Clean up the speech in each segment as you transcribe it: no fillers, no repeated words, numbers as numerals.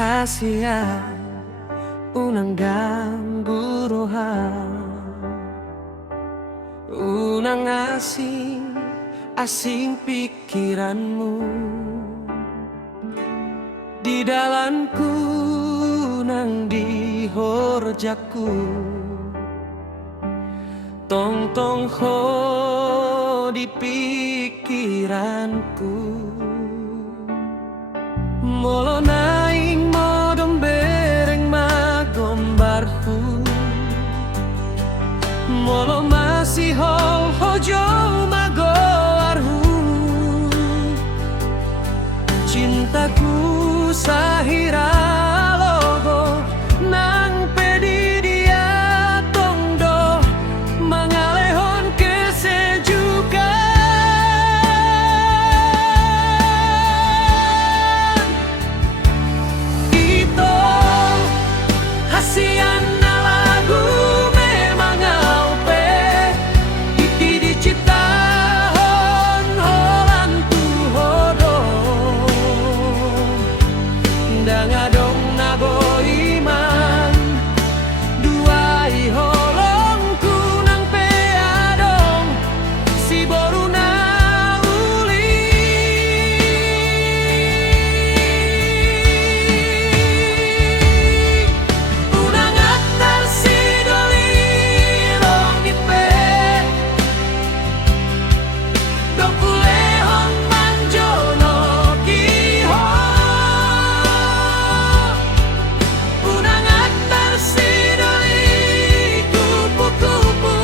rahasia unang ganggu rohan, unang asing pikiranmu di dalamku nang dihorjaku tong ho di pikiranku molo naing modong bereng magombarku molo masih hojo magoarhu cintaku sahira logo nang pedi dia tongdo mangalehon kesejukan ito hasian na lagu memang aupe iki diciptaon holan tu hodong dang adong nago iman duai holongku nang peadong si boruna uli unang atar si doli long ipe dokulehon manjono kiho unang atar si doli kupu-kupu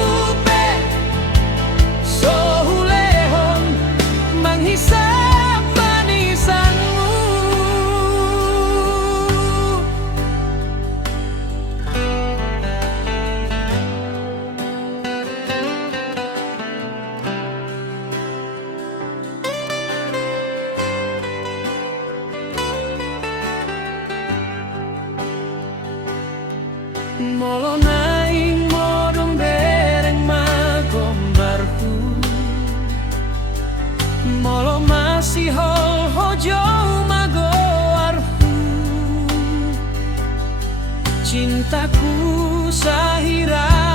pe sohulehon menghisap manisanmu molo naing modong bereng magombarku molo masih hojo magoarhu cintaku sahira